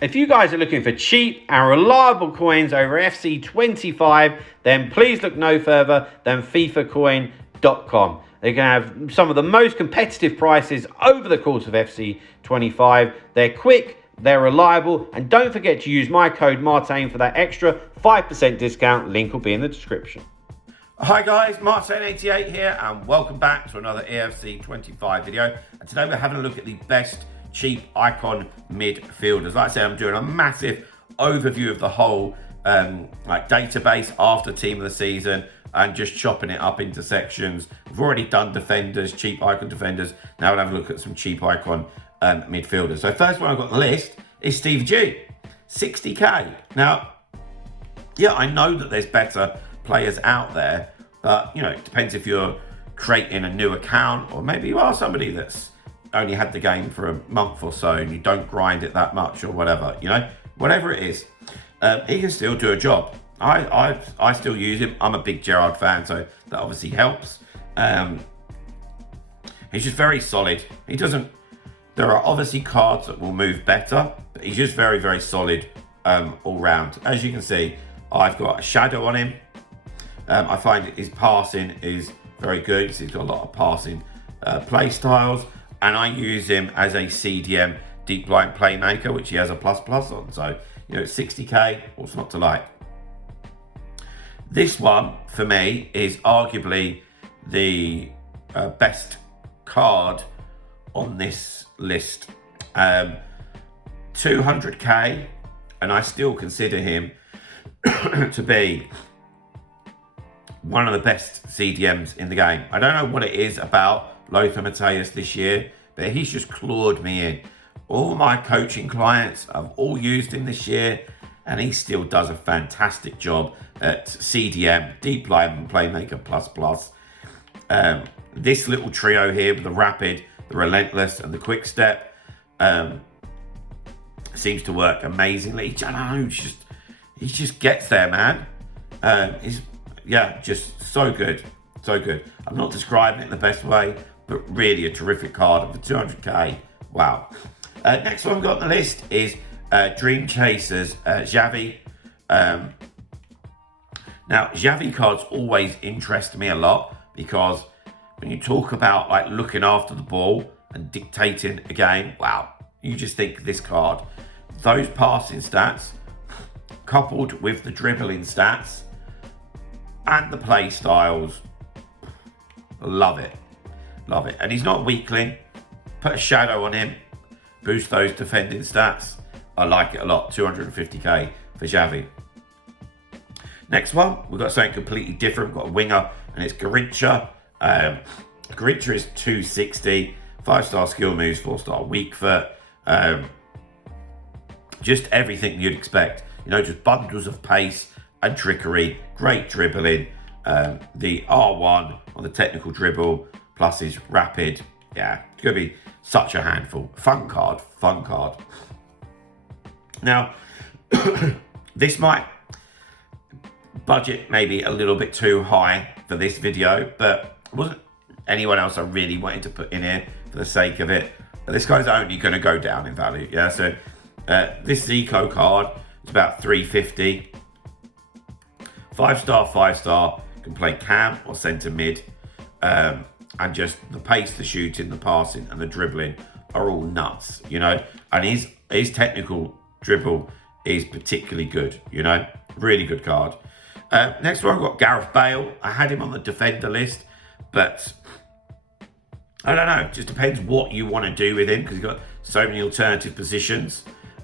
If you guys are looking for cheap and reliable coins over FC25, then please look no further than FIFAcoin.com. They can have some of the most competitive prices over the course of FC25. They're quick, they're reliable, and don't forget to use my code Martin for that extra 5% discount. Link will be in the description. Hi guys, Martin88 here, and welcome back to another Eafc 25 video. And today we're having a look at the best cheap icon midfielders. Like I said, I'm doing a massive overview of the whole database after team of the season and just chopping it up into sections. We've already done defenders, cheap icon defenders. Now we'll have a look at some cheap icon midfielders. So first one I've got on the list is Steve G, 60k. Now, yeah, I know that there's better players out there, but you know, it depends if you're creating a new account or maybe you are somebody that's only had the game for a month or so and you don't grind it that much or whatever, you know, whatever it is, he can still do a job. I still use him. I'm a big Gerrard fan, so that obviously helps. He's just very solid. He doesn't, there are obviously cards that will move better, but he's just very, very solid all round. As you can see, I've got a shadow on him. I find his passing is very good. So he's got a lot of passing play styles, and I use him as a CDM deep line playmaker, which he has a plus on. So, you know, 60k, what's not to like? This one for me is arguably the best card on this list. 200k, and I still consider him to be one of the best CDMs in the game. I don't know what it is about Lothar Matthäus this year, but he's just clawed me in. All my coaching clients have all used him this year, and he still does a fantastic job at CDM, deep line playmaker plus. This little trio here with the rapid, the relentless, and the quick step seems to work amazingly. I don't know, he just gets there, man. Yeah, just so good, so good. I'm not describing it in the best way, but really a terrific card for 200k. Wow. Next one we've got on the list is Dream Chasers, Xavi. Now, Xavi cards always interest me a lot because when you talk about like looking after the ball and dictating a game, wow, you just think this card, those passing stats, coupled with the dribbling stats and the play styles, love it. And he's not a weakling. Put a shadow on him, boost those defending stats. I like it a lot. 250k for Xavi. Next one, we've got something completely different. We've got a winger, and it's Garrincha. Garrincha is 260, 5-star skill moves, 4-star weak foot. Just everything you'd expect. You know, just bundles of pace and trickery, great dribbling. The R1 on the technical dribble, plus his rapid. Yeah, it's going to be such a handful. Fun card. Now, this might budget maybe a little bit too high for this video, but it wasn't anyone else I really wanted to put in here for the sake of it. But this guy's only going to go down in value. Yeah, so this Zico card is about 350. 5-star, can play cam or centre mid. And just the pace, the shooting, the passing, and the dribbling are all nuts, you know. And his technical dribble is particularly good, you know. Really good card. Next one, I've got Gareth Bale. I had him on the defender list, but I don't know. It just depends what you want to do with him because he's got so many alternative positions.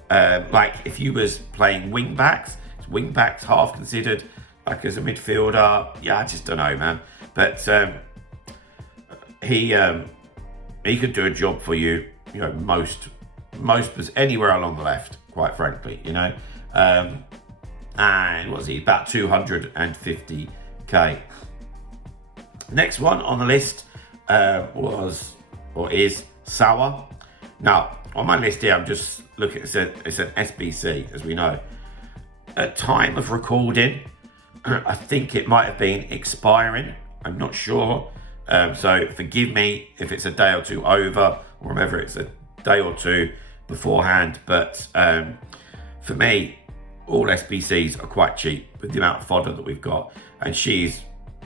Like if you was playing wing backs, is wing backs half considered like as a midfielder? Yeah, I just don't know, man. But he could do a job for you, you know, most anywhere along the left, quite frankly, you know. And what's he? About 250k. Next one on the list is Sawa. Now, on my list here, I'm just looking, it's an SBC, as we know. At time of recording, I think it might have been expiring. I'm not sure. So forgive me if it's a day or two over, or whether it's a day or two beforehand. But for me, all SBCs are quite cheap with the amount of fodder that we've got. And she's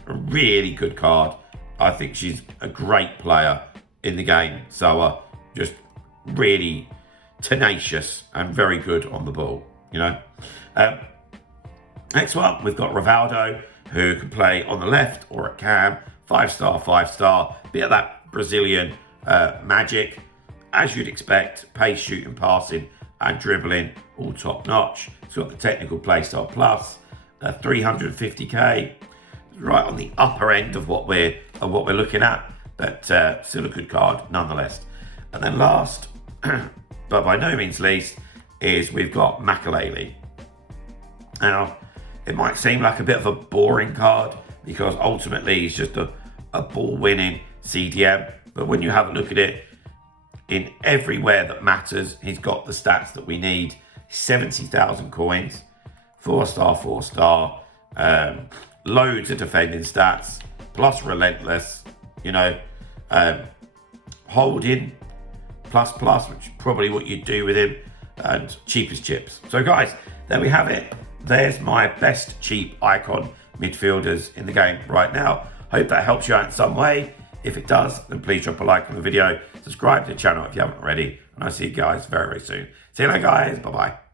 a really good card. I think she's a great player in the game. So just really tenacious and very good on the ball, you know. Next one, we've got Rivaldo, who can play on the left or at cam. 5-star, 5-star. Bit of that Brazilian magic. As you'd expect, pace, shooting, passing, and dribbling, all top notch. It's got the technical playstyle plus, 350k, right on the upper end of what we're looking at, but still a good card nonetheless. And then last, but by no means least, is we've got Makaleli. Now, it might seem like a bit of a boring card because ultimately he's just a ball-winning CDM, but when you have a look at it, in everywhere that matters, he's got the stats that we need. 70,000 coins, 4-star, 4-star, loads of defending stats, plus relentless, you know, holding, plus, which is probably what you'd do with him, and cheap as chips. So guys, there we have it. There's my best cheap icon midfielders in the game right now. Hope that helps you out in some way. If it does, then please drop a like on the video, subscribe to the channel if you haven't already, and I'll see you guys very, very soon. See you later, guys. Bye-bye.